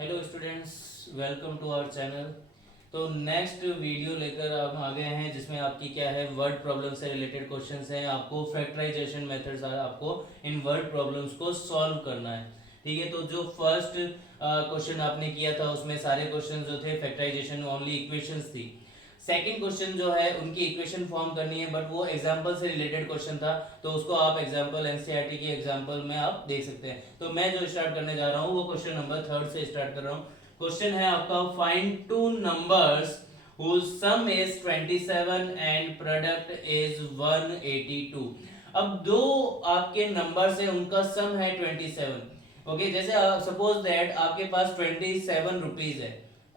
Hello students, welcome to our channel. तो next video लेकर हम आ गए हैं जिसमें आपकी क्या है, वर्ड प्रॉब्लम से रिलेटेड क्वेश्चंस हैं। आपको फैक्टराइजेशन मेथड्स आपको इन वर्ड प्रॉब्लम्स को सॉल्व करना है। ठीक है, तो जो फर्स्ट क्वेश्चन आपने किया था उसमें सारे क्वेश्चन जो थे फैक्टराइजेशन ओनली इक्वेशंस थी। सेकंड क्वेश्चन जो है उनकी इक्वेशन फॉर्म करनी है, बट वो एग्जांपल से रिलेटेड क्वेश्चन था, तो उसको आप एग्जांपल एनसीईआरटी के एग्जांपल में आप देख सकते हैं। तो मैं जो स्टार्ट करने जा रहा हूँ वो क्वेश्चन नंबर थर्ड से स्टार्ट कर रहा हूँ। क्वेश्चन है आपका, find two numbers whose sum is 27 and product is 182। अब दो आपके नंबर्स है, उनका सम है 27। ओके, जैसे सपोज दैट आपके पास 27 रुपीज है,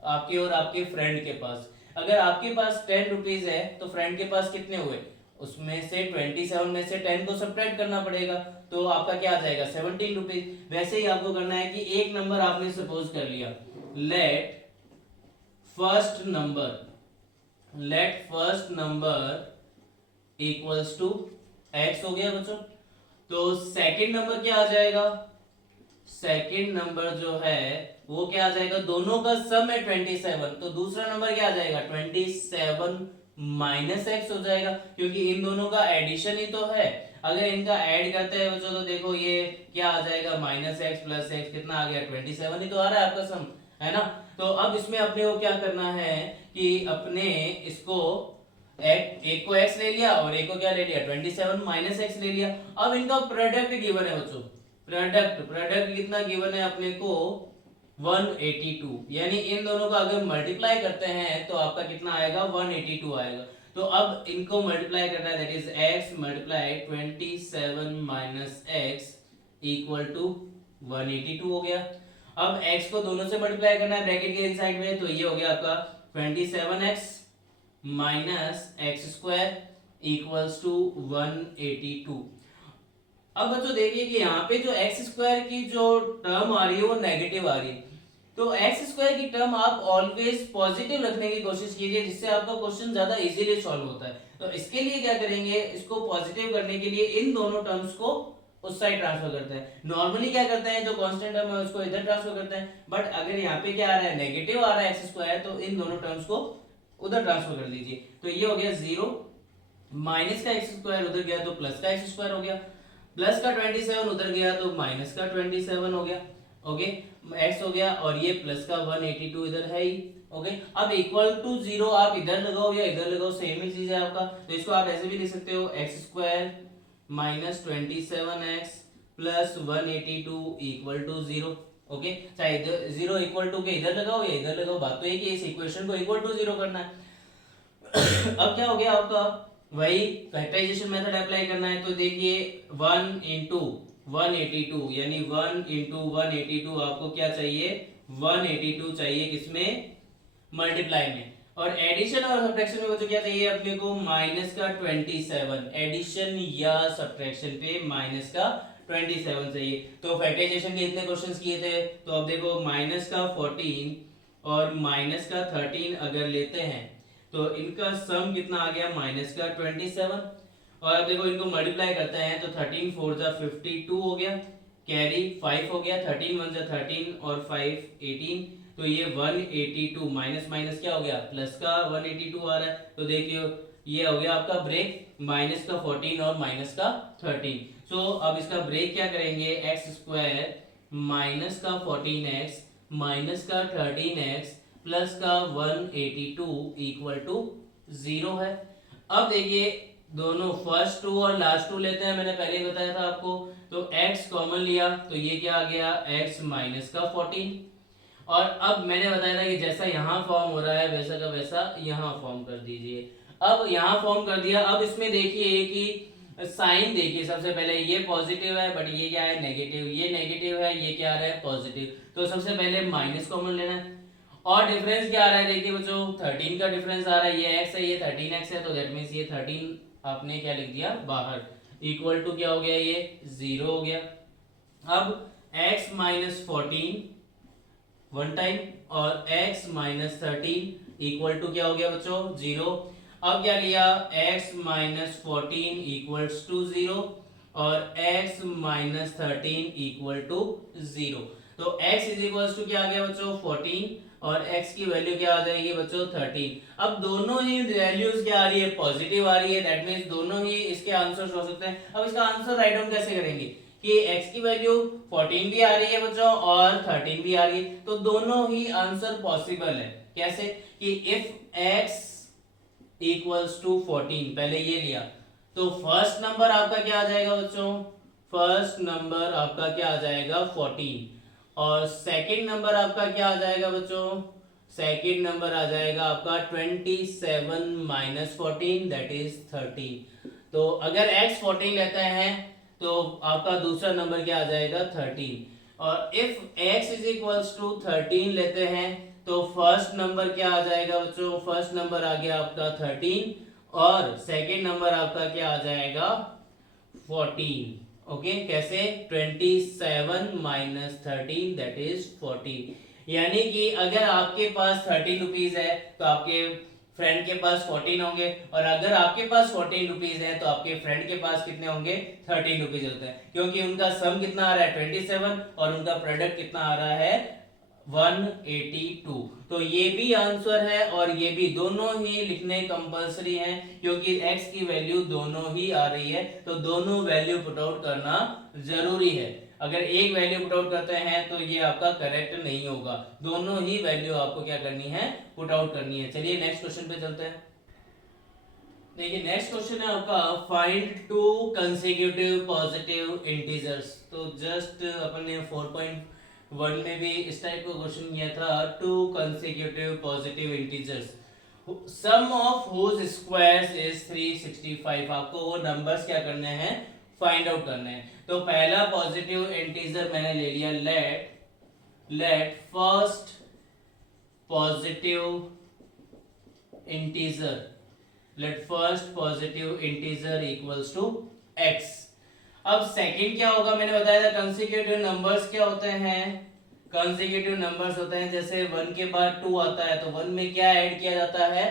आपके और आपके फ्रेंड के पास। अगर आपके पास 10 रुपीज है तो फ्रेंड के पास कितने हुए, उसमें से 27 में से 10 को सब्ट्रैक्ट करना पड़ेगा, तो आपका क्या आ जाएगा 17 रुपीज। वैसे ही आपको करना है कि एक नंबर आपने सपोज कर लिया, let first number equals to X हो गया बच्चों। तो सेकंड नंबर क्या आ जाएगा, सेकंड नंबर जो है वो क्या आ जाएगा, दोनों का सम है 27, तो दूसरा नंबर क्या आ जाएगा 27 माइनस एक्स हो जाएगा, क्योंकि इन दोनों का एडिशन ही तो है। अगर इनका ऐड करते हैं बच्चों तो देखो ये क्या आ जाएगा, माइनस एक्स प्लस एक्स कितना आ गया 27 ही तो आ रहा है आपका सम, है ना। तो अब इसमें अपने को क्या करना है कि अपने इसको एक को x ले लिया और एक को क्या ले लिया 27 माइनस एक्स ले लिया। अब इनका प्रोडक्ट गिवन है बच्चों, प्रोडक्ट कितना गिवन है अपने को 182, यानी इन दोनों का अगर मल्टीप्लाई करते हैं तो आपका कितना आएगा 182 आएगा। तो अब इनको मल्टीप्लाई करना है, that is x multiply 27 minus X equal to 182 हो गया। अब x को दोनों से मल्टीप्लाई करना है ब्रैकेट के इनसाइड में, तो ये हो गया आपका 27x minus X square equals to 182। अब बच्चों देखिए कि यहाँ पे जो एक्स स्क्वायर की जो टर्म आ रही है वो नेगेटिव आ रही है, तो एक्स स्क्वायर की टर्म आप ऑलवेज पॉजिटिव रखने की कोशिश कीजिए, जिससे आपका क्वेश्चन ज्यादा इजीली सॉल्व होता है। तो इसके लिए क्या करेंगे, इसको पॉजिटिव करने के लिए इन दोनों टर्म्स को उस साइड ट्रांसफर करते हैं। नॉर्मली क्या करते हैं, जो कांस्टेंट टर्म है उसको इधर ट्रांसफर करते हैं, बट अगर यहाँ पे क्या आ रहा है नेगेटिव आ रहा है एक्स स्क्वायर, तो इन दोनों टर्म्स को उधर ट्रांसफर कर लीजिए। तो ये हो गया 0, माइनस का एक्स स्क्वायर उधर गया तो प्लस का एक्स स्क्वायर हो गया, प्लस का 27 उधर गया तो माइनस का 27 हो गया। ओके, एक्स हो गया और ये प्लस का 182 इधर है ही। ओके, अब इक्वल टू 0 आप इधर लगाओ या इधर लगाओ सेम ही चीज है आपका, तो इसको आप ऐसे भी लिख सकते हो X square minus 27x plus 182 equal to 0। Okay, चाहे 0 इक्वल टू के इधर लगाओ या इधर लगाओ, बात तो है कि इस इक्वेशन को इक्वल टू 0 करना है। अब क्या हो गया आपका, वही फैक्टराइजेशन मेथड अप्लाई करना है। तो देखिए 1 इंटू 182 यानी 1 इंटू 182 आपको क्या चाहिए 182 चाहिए, किसमें मल्टीप्लाई में। और एडिशन और सब्ट्रैक्शन में बच्चों क्या चाहिए अपने को माइनस का 27, एडिशन या सब्ट्रैक्शन पे माइनस का 27 चाहिए। तो फैक्टराइजेशन के इतने क्वेश्चंस किए थे, तो अब देखो माइनस का 14 और माइनस का 13 अगर लेते हैं तो इनका सम कितना आ गया माइनस का 27। और अब देखो इनको मल्टीप्लाई करते हैं तो 13 4 जा 52 हो गया, कैरी 5 हो गया, 13 1 जा 13 और 5 18, तो ये 182 माइनस माइनस क्या हो गया प्लस का 182 आ रहा है। तो देखिए ये हो गया आपका ब्रेक, माइनस का 14 और माइनस का 13। सो अब इसका ब्रेक क्या करेंगे, एक्स स्क्वायर माइनस का 14x माइनस का 13x प्लस का 182 इक्वल टू 0 है। अब देखिए दोनों फर्स्ट टू और लास्ट टू लेते हैं, मैंने पहले ही बताया था आपको। तो x कॉमन लिया तो ये क्या आ गया x माइनस का 14, और अब मैंने बताया था कि जैसा यहाँ फॉर्म हो रहा है वैसा का वैसा यहाँ फॉर्म कर दीजिए। अब यहाँ फॉर्म कर दिया, अब इसमें देखिए कि साइन देखिए, सबसे पहले ये पॉजिटिव है बट ये क्या है नेगेटिव, ये नेगेटिव है ये क्या आ रहा है पॉजिटिव, तो सबसे पहले माइनस कॉमन लेना है। और डिफरेंस क्या आ रहा है देखिए बच्चों 13 का डिफरेंस आ रहा है, ये x है ये 13x है, तो दैट मींस ये 13 आपने क्या लिख दिया बाहर, इक्वल टू क्या हो गया ये 0 हो गया। अब x माइनस 14 वन टाइम और x माइनस 13 इक्वल टू क्या हो गया बच्चों 0। अब क्या लिया x माइनस 14 इक्वल्स टू 0 और x माइनस 13 इक्वल टू 0। तो x इज इक्वल टू क्या आ गया बच्चों 14 और x की वैल्यू क्या आ जाएगी बच्चों 13। अब दोनों ही वैल्यूज क्या आ रही है पॉजिटिव आ रही है, दैट मींस दोनों ही इसके आंसर हो सकते हैं। अब इसका आंसर राइट डाउन कैसे करेंगे कि x की वैल्यू 14 भी आ रही है बच्चों और 13 भी आ रही है, तो दोनों ही आंसर पॉसिबल है। कैसे कि इफ x इक्वल्स टू 14, पहले ये लिया तो फर्स्ट नंबर आपका क्या आ जाएगा बच्चों, फर्स्ट नंबर आपका क्या आ जाएगा 14 और सेकंड नंबर आपका क्या आ जाएगा बच्चों, सेकंड नंबर आ जाएगा आपका 27 माइनस 14 दैट इज 13। तो अगर x 14 लेते हैं तो आपका दूसरा नंबर क्या आ जाएगा 13 और if x is equals to 13 लेते हैं तो फर्स्ट नंबर क्या आ जाएगा बच्चों, फर्स्ट नंबर आ गया आपका 13 और सेकंड नंबर आपका क्या आ जाएगा 14। ओके कैसे 27 माइनस 13 दैट इज 14। यानी कि अगर आपके पास 13 रुपीज है तो आपके फ्रेंड के पास 14 होंगे और अगर आपके पास 14 रुपीज है तो आपके फ्रेंड के पास कितने होंगे 13 रुपीज होते हैं, क्योंकि उनका सम कितना आ रहा है 27 और उनका प्रोडक्ट कितना आ रहा है 182। तो ये भी आंसर है और ये भी दोनों ही लिखने कंपलसरी हैं क्योंकि x की वैल्यू दोनों ही आ रही है, तो दोनों वैल्यू पुट आउट करना जरूरी है। अगर एक वैल्यू पुट आउट करते हैं तो ये आपका करेक्ट नहीं होगा, दोनों ही वैल्यू आपको क्या करनी है पुट आउट करनी है। चलिए नेक्स्ट क्वेश्चन पे चलते हैं। देखिए नेक्स्ट क्वेश्चन है आपका find to consecutive positive integers. तो जस्ट अपन ने 4.1 में भी इस टाइप का क्वेश्चन किया था, two consecutive positive integers sum of whose squares is 365। आपको वो नंबर्स क्या करने हैं फाइंड आउट करने हैं। तो पहला पॉजिटिव इंटीजर मैंने ले लिया let first positive integer let first positive integer equals to x। अब सेकंड क्या होगा, मैंने बताया था कंसेक्यूटिव नंबर्स क्या होते हैं, कंसेक्यूटिव नंबर्स होते हैं जैसे 1 के बाद 2 आता है तो 1 में क्या ऐड किया जाता है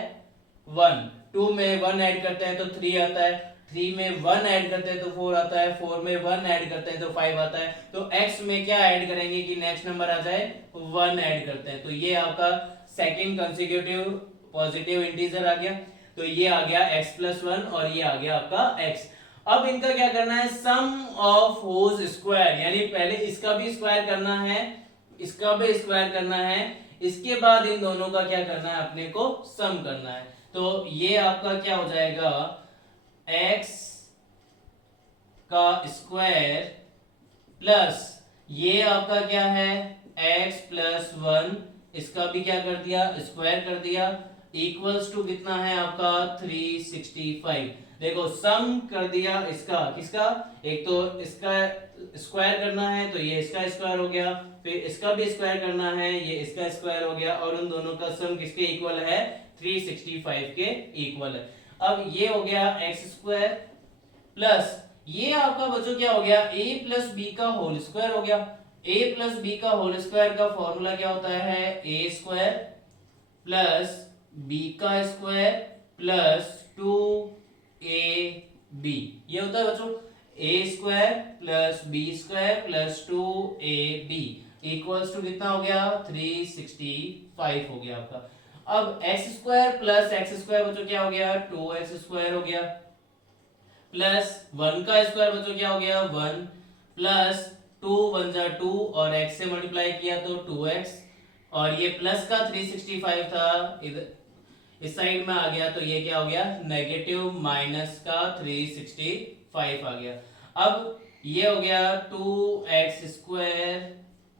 1, 2 में 1 ऐड करते हैं तो 3 आता है, 3 में 1 ऐड करते हैं तो 4 आता है, 4 में 1 ऐड करते हैं तो 5 आता है। तो x में क्या ऐड करेंगे कि नेक्स्ट नंबर आ जाए 1 ऐड करते हैं, तो ये आपका सेकंड कंसेक्यूटिव पॉजिटिव इंटीजर आ गया। तो ये आ गया x प्लस 1 और ये आ गया आपका x। अब इनका क्या करना है सम ऑफ होज स्क्वायर, यानी पहले इसका भी स्क्वायर करना है, इसका भी स्क्वायर करना है, इसके बाद इन दोनों का क्या करना है अपने को सम करना है। तो ये आपका क्या हो जाएगा x का स्क्वायर प्लस ये आपका क्या है x प्लस 1, इसका भी क्या कर दिया स्क्वायर कर दिया, इक्वल्स टू कितना है आपका 365। देखो सम कर दिया इसका किसका, एक तो इसका स्क्वायर करना है तो ये इसका स्क्वायर हो गया, फिर इसका भी स्क्वायर करना है ये इसका स्क्वायर हो गया और उन दोनों का सम किसके इक्वल है 365 के इक्वल है। अब ये हो गया एक्स स्क्वायर प्लस ये आपका बच्चों क्या हो गया a प्लस बी का होल स्क्वायर हो गया। a प्लस बी का होल स्क्वायर का फॉर्मूला क्या होता है a स्क्वायर प्लस b का स्क्वायर प्लस 2ab, ये होता है बच्चों a square plus b square plus 2ab equals to कितना हो गया 365 हो गया आपका। अब x square plus x square बच्चों क्या हो गया 2x स्क्वायर हो गया प्लस 1 का स्क्वायर बच्चों क्या हो गया 1 प्लस 2 1 जा 2 और x से मल्टीप्लाई किया तो 2x और ये प्लस का 365 था इधर इस साइड में आ गया तो ये क्या हो गया नेगेटिव माइनस का 365 आ गया। अब ये हो गया 2x square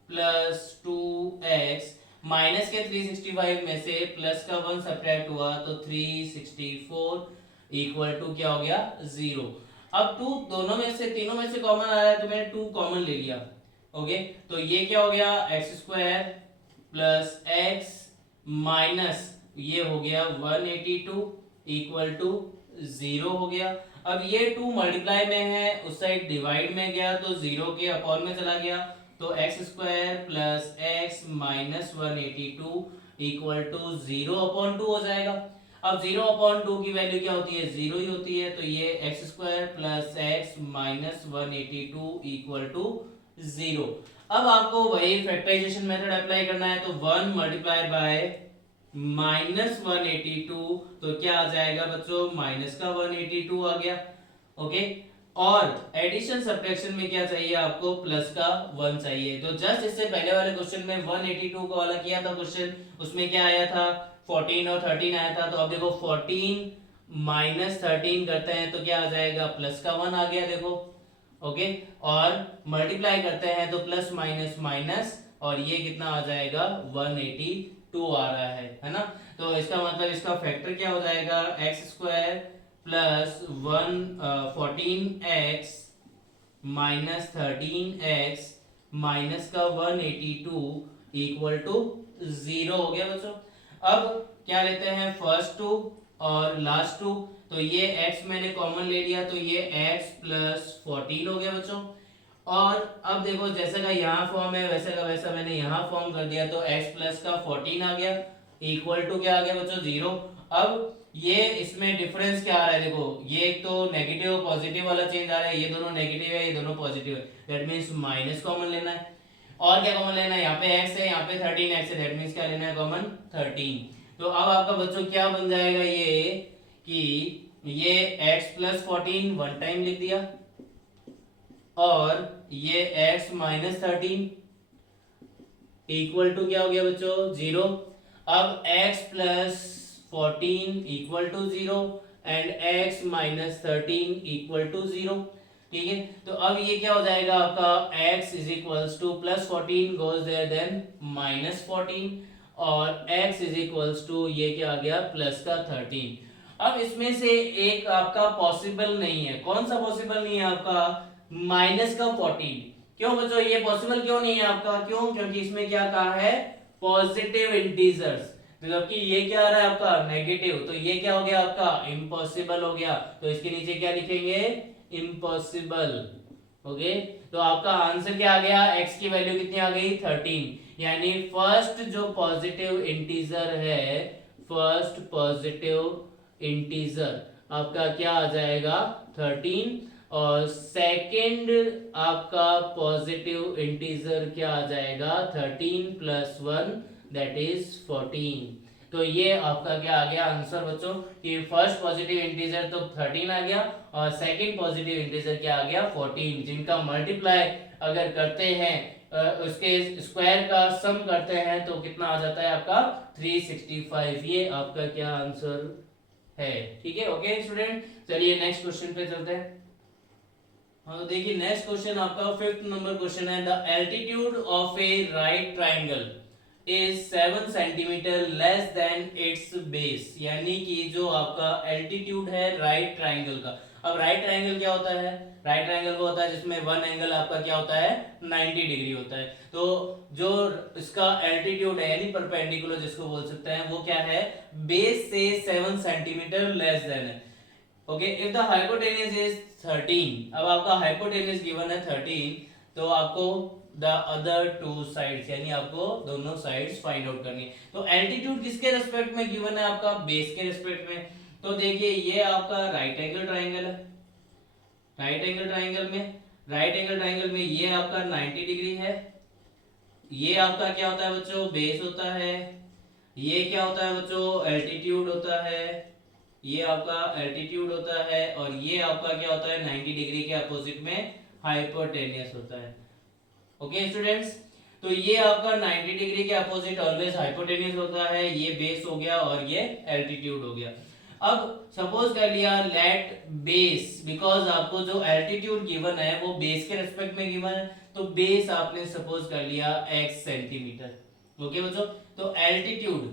plus 2x minus के 365 में से प्लस का 1 सब्ट्रैक्ट हुआ तो 364 इक्वल टू क्या हो गया 0। अब 2 दोनों में से तीनों में से कॉमन आ रहा है तो मैंने 2 कॉमन ले लिया। ओके तो ये क्या हो गया x square plus X minus ये हो गया 182 इक्वल टू 0 हो गया। अब ये 2 मल्टीप्लाई में है उस साइड डिवाइड में गया तो 0 के अपॉन में चला गया तो X square plus X minus 182 equal to 0 upon 2 हो जाएगा। अब 0 अपॉन 2 की वैल्यू क्या होती है 0 ही होती है तो ये X square plus X minus 182 equal to 0। अब आपको वही फैक्टराइजेशन मेथड अप्लाई करना है, तो 1 मल्टीप्लाई बाय -182, तो क्या आ जाएगा बच्चों, माइनस का 182 आ गया। ओके, और एडिशन सब्ट्रैक्शन में क्या चाहिए आपको, प्लस का 1 चाहिए। तो जस्ट इससे पहले वाले क्वेश्चन में 182 को वाला किया था क्वेश्चन, उसमें क्या आया था, 14 और 13 आया था। तो अब देखो 14 माइनस 13 करते हैं तो क्या आ जाएगा, प्लस का 1 आ गया देखो। ओके, और मल्टीप्लाई करते हैं तो प्लस माइनस माइनस, और ये कितना आ जाएगा, 182 आ रहा है ना। तो इसका मतलब इसका फैक्टर क्या हो जाएगा, x square plus 14x minus 13x minus का 182 इक्वल टू 0 हो गया बच्चों। अब क्या लेते हैं, फर्स्ट टू और लास्ट टू, तो ये x मैंने कॉमन ले लिया, तो ये x प्लस 14 हो गया बच्चों। और अब देखो जैसे का यहाँ फॉर्म है वैसे का वैसा मैंने यहाँ फॉर्म कर दिया, तो x प्लस का 14 आ गया इक्वल टू क्या आ गया बच्चों, 0। अब ये इसमें डिफरेंस क्या आ रहा है, देखो ये एक तो नेगेटिव पॉजिटिव वाला चेंज आ रहा है, ये दोनों नेगेटिव है, ये दोनों पॉजिटिव है, दैट मींस माइनस कॉमन लेना है। और क्या कॉमन लेना है, यहाँ पे x है, यहाँ पे 13x है, दैट मींस क्या लेना है, कॉमन 13। तो अब आपका बच्चों क्या बन जाएगा, ये कि ये x प्लस 14 वन टाइम लिख दिया, और ये x माइनस 13 इक्वल टू क्या हो गया बच्चों, 0। अब x plus 14 equal to 0 and x minus 13 equal to 0। ठीक है, तो अब ये क्या हो जाएगा आपका, x is equals to plus 14 goes there then minus 14, और x इज इक्वल्स टू ये क्या आ गया, प्लस का 13। अब इसमें से एक आपका पॉसिबल नहीं है, कौन सा पॉसिबल नहीं है आपका, माइनस का 14। क्यों बच्चों, ये पॉसिबल क्यों नहीं है आपका, क्यों, क्योंकि इसमें क्या कहा है, पॉजिटिव इंटीजर्स, जबकि ये क्या आ रहा है आपका, नेगेटिव, तो ये क्या हो गया आपका, इम्पॉसिबल हो गया। तो इसके नीचे क्या लिखेंगे, इम्पॉसिबल। ओके, तो आपका आंसर क्या आ गया, x की वैल्यू कितनी आ गई, 13। यानी फर्स्ट जो पॉजिटिव इंटीजर है, फर्स्ट पॉजिटिव इंटीजर आपका क्या आ जाएगा, 13, और सेकंड आपका पॉजिटिव इंटीजर क्या आ जाएगा, 13 प्लस 1 दैट इज 14। तो ये आपका क्या आ गया आंसर बच्चों, कि फर्स्ट पॉजिटिव इंटीजर तो 13 आ गया, और सेकंड पॉजिटिव इंटीजर क्या आ गया, 14, जिनका मल्टीप्लाई अगर करते हैं उसके स्क्वायर का सम करते हैं तो कितना आ जाता है आपका, 365। ये आपका क्या आंसर है। ठीक है, ओके स्टूडेंट, चलिए नेक्स्ट क्वेश्चन पे चलते हैं। हाँ, तो देखिए नेक्स्ट क्वेश्चन आपका 5th नंबर क्वेश्चन है, the altitude of A right triangle is 7 centimetre less than it's base. यानी कि जो आपका एल्टीट्यूड है राइट ट्राइंगल का, अब राइट ट्राइंगल क्या होता है, राइट ट्राइंगल वो होता है जिसमें वन एंगल आपका क्या होता है, 90 डिग्री होता है। तो जो इसका एल्टीट्यूड है यानी परपेंडिकुलर जिसको बोल सकते हैं, वो क्या है, बेस से 7 सेंटीमीटर लेस देन है। Okay, if the hypotenuse is 13, अब आपका हाइपोटेन्यूज गिवन है 13, तो आपको द अदर टू साइड्स यानी आपको दोनों साइड्स फाइंड आउट करनी है। तो एल्टीट्यूड किसके रिस्पेक्ट में गिवन है आपका, बेस के रिस्पेक्ट में। तो देखिए ये आपका राइट एंगल ट्राइंगल है, राइट एंगल ट्राइंगल में, राइट एंगल ट्राइंगल में ये आपका 90 डिग्री है, ये आपका क्या होता है बच्चों, बेस होता है, ये क्या होता है बच्चों, एल्टीट्यूड होता है, ये आपका एल्टीट्यूड होता है, और ये आपका क्या होता है, 90 डिग्री के अपोजिट में हाइपोटेनियस होता है। ओके स्टूडेंट्स, तो ये आपका 90 डिग्री के अपोजिट ऑलवेज हाइपोटेनियस होता है, ये बेस हो गया और ये एल्टीट्यूड हो गया। अब सपोज कर लिया लेट बेस, बिकॉज आपको जो एल्टीट्यूड गिवन है वो बेस के रेस्पेक्ट में गिवन है, तो बेस आपने सपोज कर लिया x सेंटीमीटर। ओके बच्चों, तो एल्टीट्यूड,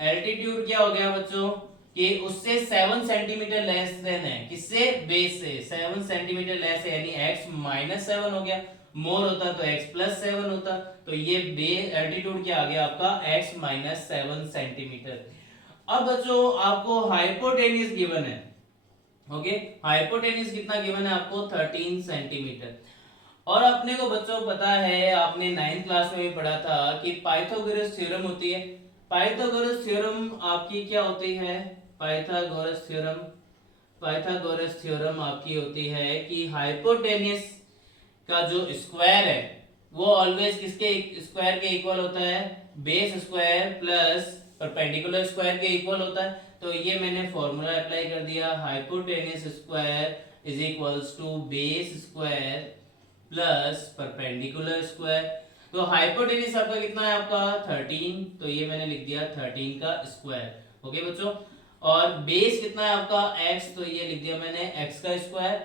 एल्टीट्यूड क्या हो गया बच्चों, कि उससे 7 सेंटीमीटर लेस देन है, किससे, बेस से 7 सेंटीमीटर लेस है, यानी x माइनस 7 हो गया, मोर होता तो x प्लस 7 होता, तो ये बेस एल्टीट्यूड क्या आ गया आपका, x माइनस 7 सेंटीमीटर। अब बच्चों आपको हाइपोटेन्यूज गिवन है, ओके, हाइपोटेन्यूज कितना गिवन है आपको, 13 सेंटीमीटर। और अपने को बच्चों पता है, आपने 9th क्लास में भी पढ़ा था कि पाइथागोरस थ्योरम होती है। पाइथागोरस थ्योरम आपकी क्या होती है, पाइथागोरस थ्योरम, पाइथागोरस थ्योरम आपकी होती है कि हाइपोटेन्यूज का जो स्क्वायर है, वो ऑलवेज किसके स्क्वायर के इक्वल होता है, base square plus perpendicular square के इक्वल होता है। तो ये मैंने फॉर्मूला अप्लाई कर दिया, hypotenuse square is equals to base square plus perpendicular square. तो हाइपोटेनस आपका कितना है, आपका 13, तो ये मैंने लिख दिया 13 का स्क्वायर। ओके बच्चों, और बेस कितना है आपका x, तो ये लिख दिया मैंने x का स्क्वायर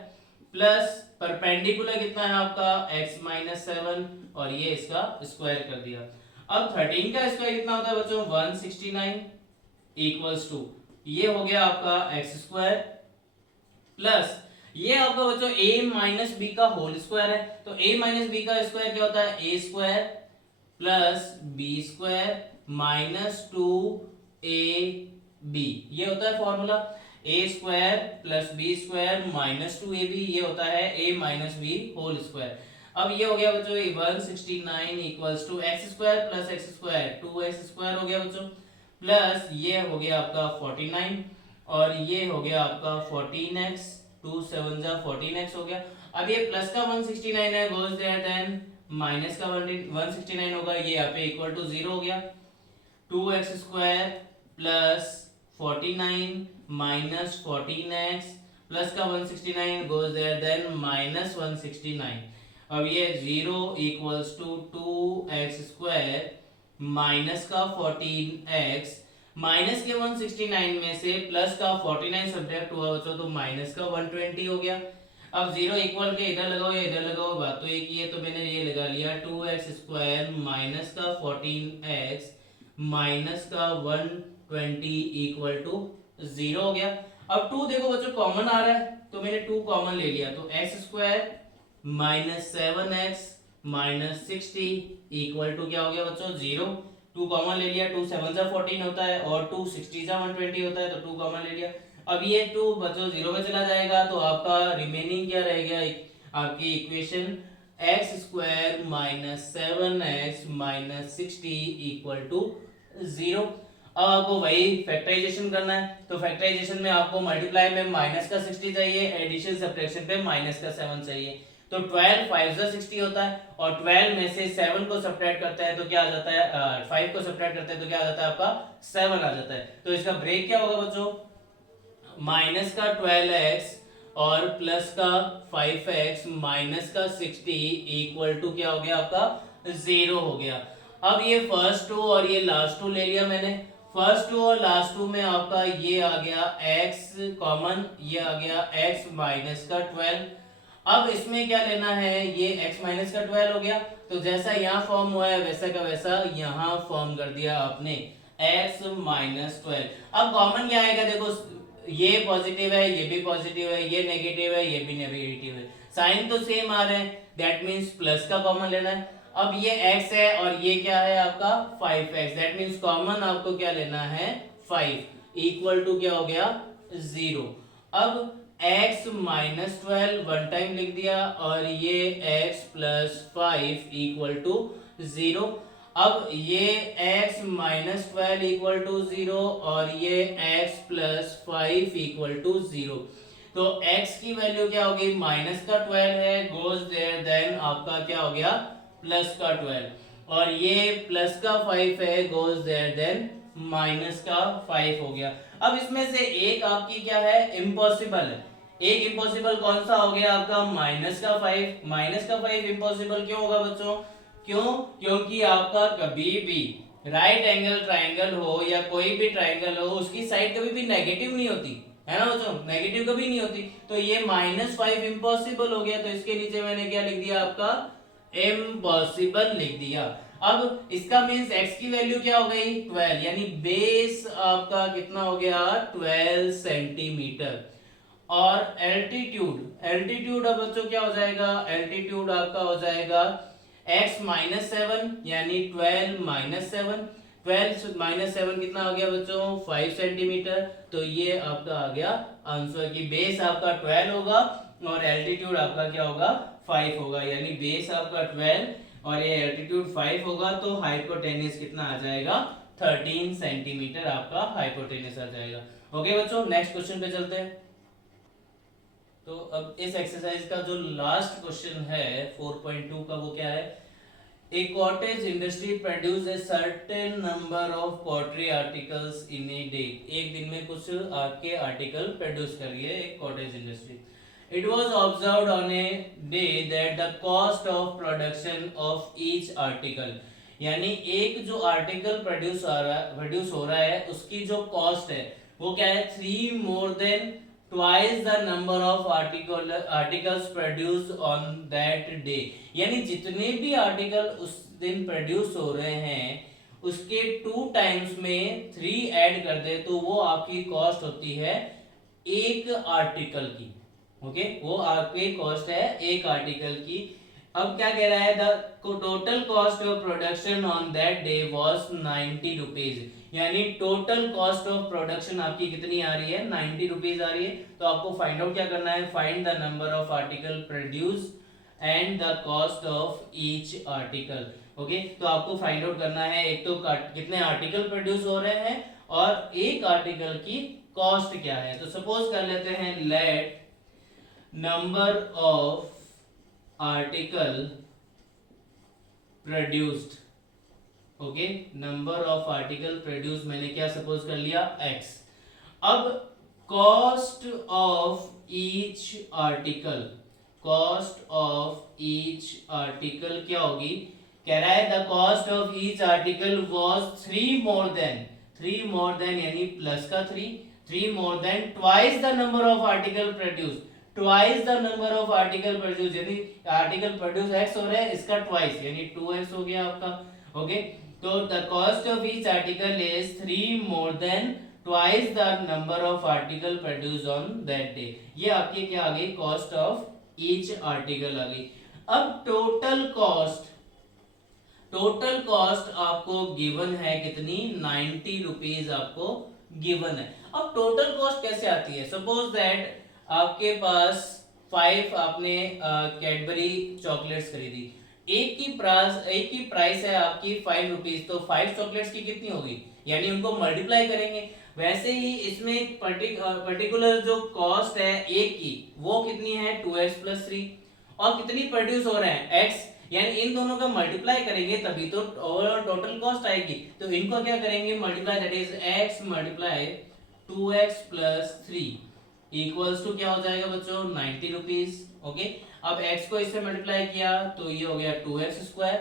प्लस परपेंडिकुलर कितना है आपका x माइनस 7, और ये इसका स्क्वायर कर दिया। अब 13 का स्क्वायर कितना होता है बच्चों, 169 इक्वल्स टू ये हो गया आपका एक्स स्क्वायर प्लस ये आपका बच्चों a माइनस बी का होल स्क्वायर है। तो a माइनस बी का स्क्वायर क्या होता है, a square plus B square minus 2ab, ये होता है formula. a square plus B square minus 2ab, ये होता है a minus B whole square. अब ये हो गया बच्चों 169 equals to X square plus X square 2x square हो गया बच्चों, प्लस ये हो गया आपका 49 और ये हो गया आपका 14x, 2 7 जा 14x हो गया। अब ये प्लस का 169 है, गोज देयर, देन माइनस का 169 होगा, ये यहाँ पे इक्वल टू 0 हो गया। 2x square plus 49 minus 14x plus का 169 गोज देयर, देन माइनस 169। अब ये 0 equals to 2x square minus का 14x, माइनस के 169 में से प्लस का 49 सब्ट्रैक्ट हुआ बच्चों, तो माइनस का 120 हो गया। अब 0 इक्वल के इधर लगाओ या इधर लगाओ, बात तो एक ही है, तो मैंने ये लगा लिया 2x स्क्वायर माइनस का 14x माइनस का 120 इक्वल टू 0 हो गया। अब 2 देखो बच्चों कॉमन आ रहा है, तो मैंने 2 कॉमन ले लिया, तो x square minus 7x minus 60 equal to क्या हो गया बच्चों 0। 2 कॉमन ले लिया, 2 7 जा 14 होता है और 2 60 जा 120 होता है, तो 2 कॉमन ले लिया। अब ये 2 बच्चों 0 पे चला जाएगा, तो आपका रिमेनिंग क्या रहेगा, आपकी equation X square minus 7x minus 60 equal to 0। अब आपको वही फैक्टराइजेशन करना है, तो फैक्टराइजेशन में आपको मल्टीप्लाई में माइनस का 60 चाहिए, एडिशन सब्ट्रैक्शन पे माइनस का 7 चाहिए। तो 12 5 जा 60 होता है और 12 में से 7 को सब्ट्रैक्ट करता है तो क्या आ जाता है, 5 को सब्ट्रैक्ट करते हैं तो क्या आ जाता है आपका 7 आ जाता है। तो इसका ब्रेक क्या होगा बच्चों, माइनस का 12x और प्लस का 5x माइनस का 60 इक्वल टू क्या हो गया आपका 0 हो गया। अब ये फर्स्ट 2 और ये लास्ट 2 ले लिया मैंने, फर्स्ट 2 और लास्ट 2 में आपका ये आ गया x कॉमन, ये आ गया x माइनस का 12। अब इसमें क्या लेना है, ये x माइनस का 12 हो गया, तो जैसा यहाँ फॉर्म हुआ है वैसा का वैसा यहाँ फॉर्म कर दिया आपने x माइनस 12। अब कॉमन क्या आएगा, देखो ये पॉजिटिव है, ये भी पॉजिटिव है, ये नेगेटिव है, ये भी नेगेटिव है, साइन तो सेम आ रहे हैं, दैट मीन्स प्लस का कॉमन लेना है। अब ये x है और ये क्या है आपका 5x, दैट मीन्स कॉमन आपको क्या लेना है 5 इक्वल टू क्या हो गया 0। अब x माइनस 12 वन टाइम लिख दिया और ये x प्लस 5 इक्वल टू 0। अब ये x माइनस 12 इक्वल टू 0 और ये x प्लस 5 इक्वल टू 0। तो x की वैल्यू क्या होगी, माइनस का 12 है, गोज देयर, देन आपका क्या हो गया प्लस का 12 और ये प्लस का 5 है, गोज देयर, देन माइनस का 5 हो गया। अब इसमें से एक आपकी क्या है इम्पॉसिबल है, एक इम्पॉसिबल कौन सा हो गया आपका माइनस का 5। माइनस का 5 इम्पॉसिबल क्यों होगा बच्चों, क्यों, क्योंकि आपका कभी भी राइट एंगल ट्राइंगल हो या कोई भी ट्राइंगल हो उसकी साइड कभी भी नेगेटिव नहीं होती है ना बच्चों, नेगेटिव कभी नहीं होती। तो ये -5 इम्पॉसिबल हो गया, तो इसके नीचे मैंने क्या लिख दिया आपका इम्पॉसिबल लिख दिया। अब इसका मींस x की वैल्यू क्या हो गई 12, यानी बेस आपका कितना हो गया 12 सेंटीमीटर। और एल्टीट्यूड, एल्टीट्यूड अब बच्चों क्या हो जाएगा, एल्टीट्यूड आपका हो जाएगा x माइनस 7 यानी 12 माइनस 7, 12 माइनस 7 कितना हो गया बच्चों 5 सेंटीमीटर। तो ये आपका आ गया आंसर की बेस आपका 12 होगा और एल्टीट्यूड आपका क्या होगा 5 होगा, यानी बेस आपका 12 और ये एल्टीट्यूड 5 होगा, तो हाइपोटेनस कितना आ जाएगा 13 सेंटीमीटर आपका हाइपोटेनस आ जाएगा। ओके बच्चों, नेक्स्ट क्वेश्चन पे चलते हैं। तो अब इस एक्सरसाइज का जो लास्ट क्वेश्चन है 4.2 का वो क्या है, A cottage industry produce a certain number of pottery articles in a day. एक दिन में कुछ आपके आर्टिकल प्रोड्यूस कर रही है एक cottage industry. It was observed on a day that the cost of production of each article, यानी एक जो आर्टिकल प्रोड्यूस हो रहा है उसकी जो कॉस्ट है वो क्या है 3 more than twice the number of articles produced on that day. यानी जितने भी आर्टिकल उस दिन प्रोड्यूस हो रहे हैं उसके 2 टाइम्स में 3 ऐड कर दे तो वो आपकी कॉस्ट होती है एक आर्टिकल की. ओके वो आपकी कॉस्ट है एक आर्टिकल की. अब क्या कह रहा है the total cost of production on that day was 90 rupees. यानी टोटल कॉस्ट ऑफ प्रोडक्शन आपकी कितनी आ रही है 90 रुपीज आ रही है. तो आपको फाइंड आउट क्या करना है find the number of article produce and the cost of each article. Okay तो आपको फाइंड आउट करना है एक तो कितने आर्टिकल प्रोड्यूस हो रहे हैं और एक आर्टिकल की कॉस्ट क्या है. तो सपोज कर लेते हैं let number of article produced. Okay number of article produce मैंने क्या सपोज कर लिया x. अब कॉस्ट ऑफ ईच आर्टिकल क्या होगी. कह रहा है the cost of each article was 3 more than यानी प्लस का 3 more than twice the number of article produced. Twice the number of article produce यानी आर्टिकल प्रोड्यूस x हो रहा है इसका ट्वाइस यानी 2x हो गया आपका. ओके तो the cost of each article is 3 more than twice the number of article produced on that day. ये आपकी क्या आ गई कॉस्ट ऑफ ईच आर्टिकल आ गई. अब टोटल कॉस्ट आपको गिवन है कितनी 90 रुपीज आपको गिवन है. अब टोटल कॉस्ट कैसे आती है. सपोज दैट आपके पास 5 आपने कैडबरी चॉकलेट्स खरीदी. एक की प्राइस है आपकी 5 रुपीज. तो 5 चॉकलेट्स की कितनी होगी यानी उनको मल्टीप्लाई करेंगे. वैसे ही इसमें पर्टिकुलर जो कॉस्ट है एक की वो कितनी है 2x + 3 और कितनी प्रोड्यूस हो रहे हैं x यानी इन दोनों का मल्टीप्लाई करेंगे तभी तो ओवरऑल टोटल कॉस्ट आएगी. तो इनको क्या करेंगे multiply that is x * 2x + 3 equals to क्या हो जाएगा बच्चों 90 रुपीज. ओके अब x को इससे मल्टीप्लाई किया तो ये हो गया 2x²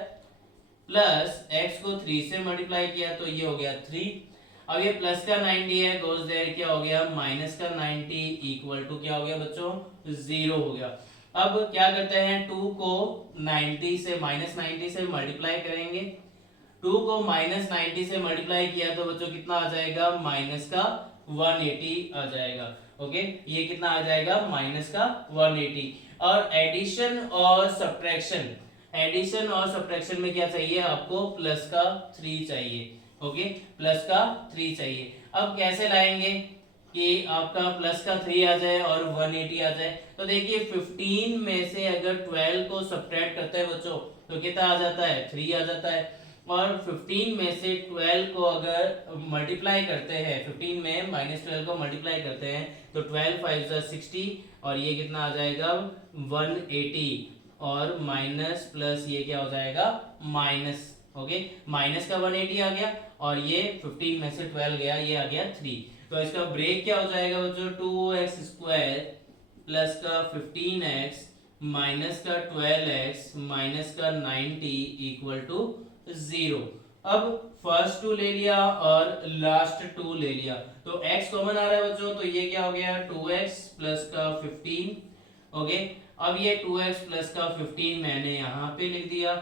प्लस x को 3 से मल्टीप्लाई किया तो ये हो गया 3. अब ये प्लस का 90 है गोज देयर क्या हो गया माइनस का 90 इक्वल टू क्या हो गया बच्चों 0 हो गया. अब क्या करते हैं 2 को 90 से -90 से मल्टीप्लाई करेंगे. 2 को -90 से मल्टीप्लाई किया तो बच्चों कितना आ जाएगा माइनस का 180 आ जाएगा. ओके ये कितना आ जाएगा माइनस का 180. और एडिशन और सब्ट्रैक्शन में क्या चाहिए आपको प्लस का 3 चाहिए. ओके प्लस का 3 चाहिए. अब कैसे लाएंगे कि आपका प्लस का 3 आ जाए और 180 आ जाए. तो देखिए 15 में से अगर 12 को सब्ट्रैक्ट करते हैं बच्चों तो कितना आ जाता है 3 आ जाता है. और 15 में से 12 को अगर मल्टीप्लाई करते हैं 15 में -12 को मल्टीप्लाई करते हैं तो 12 5 60 और ये कितना आ जाएगा 180 और माइनस प्लस ये क्या हो जाएगा माइनस. ओके माइनस का 180 आ गया और ये 15 में से 12 गया ये आ गया 3. तो इसका ब्रेक क्या हो जाएगा बच्चों 2x² प्लस का 15x माइनस का 12x माइनस का 90 इक्वल टू 0. अब फर्स्ट 2 ले लिया और लास्ट 2 ले लिया तो x कॉमन आ रहा है बच्चों तो ये क्या हो गया 2x प्लस का 15. ओके अब ये 2x प्लस का 15 मैंने यहाँ पे लिख दिया.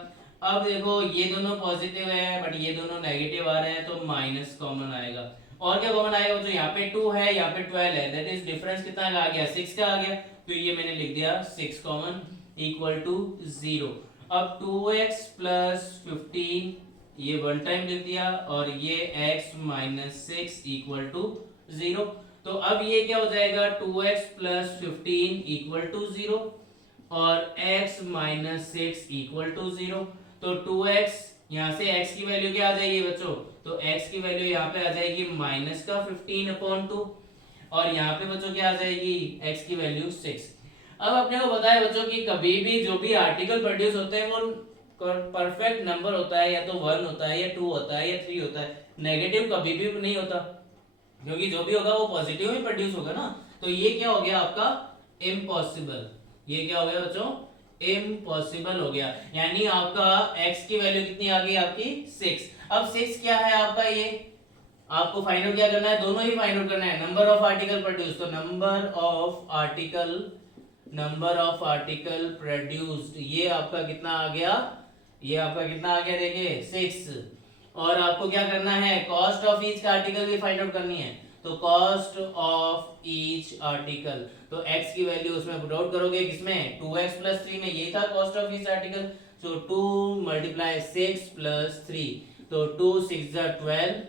अब देखो ये दोनों पॉजिटिव है बट ये दोनों नेगेटिव आ रहे हैं तो माइनस कॉमन आएगा. और क्या कॉमन आएगा बच्चों यहाँ पे 2 है यहाँ पे 12 है दैट इज डिफरेंस कितना आ गया 6 का आ गया. तो ये मैंने लिख दिया 6 कॉमन इक्वल टू 0. अब 2x प्लस 15 ये वन टाइम लिख दिया और ये x माइनस 6 इक्वल टू 0. तो अब ये क्या हो जाएगा 2x प्लस 15 इक्वल टू 0 और x माइनस 6 इक्वल टू 0. तो 2x यहाँ से x की वैल्यू क्या आ जाएगी बच्चों तो x की वैल्यू यहाँ पे आ जाएगी माइनस का 15/2 और यहाँ पे बच्चों क्या आ जाएगी x की वैल्यू 6. अब अपने को बताया बच्चों कि कभी भी जो भी आर्टिकल प्रोड्यूस होते हैं वो परफेक्ट नंबर होता है या तो 1 होता है या 2 होता है या 3 होता है, नेगेटिव कभी भी नहीं होता, क्योंकि जो भी होगा वो पॉजिटिव ही प्रोड्यूस होगा ना। तो ये क्या हो गया आपका इम्पॉसिबल, ये क्या हो गया बच्चों इम्पॉसिबल हो गया। यानी आपका x की वैल्यू कितनी आ गई आपकी 6। अब 6 क्या है आपका, ये आपको फाइंड आउट क्या करना है, दोनों ही फाइंड आउट करना है, नंबर ऑफ आर्टिकल प्रोड्यूस, तो नंबर ऑफ आर्टिकल प्रोड्यूस्ड ये आपका कितना आ गया, ये आपका कितना आ गया देखिए 6। और आपको क्या करना है, कॉस्ट ऑफ ईच आर्टिकल भी फाइंड आउट करनी है, तो कॉस्ट ऑफ ईच आर्टिकल, तो x की वैल्यू उसमें पुट आउट करोगे किसमें 2x प्लस 3 में, ये था cost of each article, so 2 multiply 6 plus 3, तो 2 6 12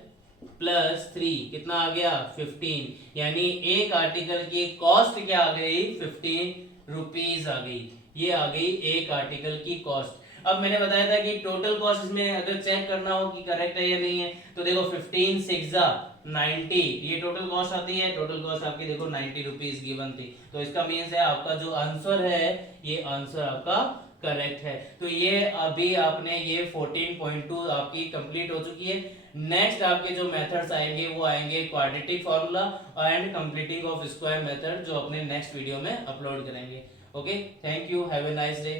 प्लस 3 कितना आ गया 15, यानी एक आर्टिकल की कॉस्ट क्या आ गई 15 रुपीज आ गई, ये आ गई एक आर्टिकल की कॉस्ट। अब मैंने बताया था कि टोटल कॉस्ट इसमें अगर चेक करना हो कि करेक्ट है या नहीं है, तो देखो 15 6 90, ये टोटल कॉस्ट आती है, टोटल कॉस्ट आपकी देखो 90 रुपीज गिवन थी, तो इसका मीन्स है आपका जो आंसर है ये आंसर आपका करेक्ट है। तो ये अभी आपने ये 14.2 आपकी कंप्लीट हो चुकी है। नेक्स्ट आपके जो मेथड्स आएंगे वो आएंगे quadratic formula and completing of square method, जो अपने नेक्स्ट वीडियो में अपलोड करेंगे। Okay, thank you, have a nice day.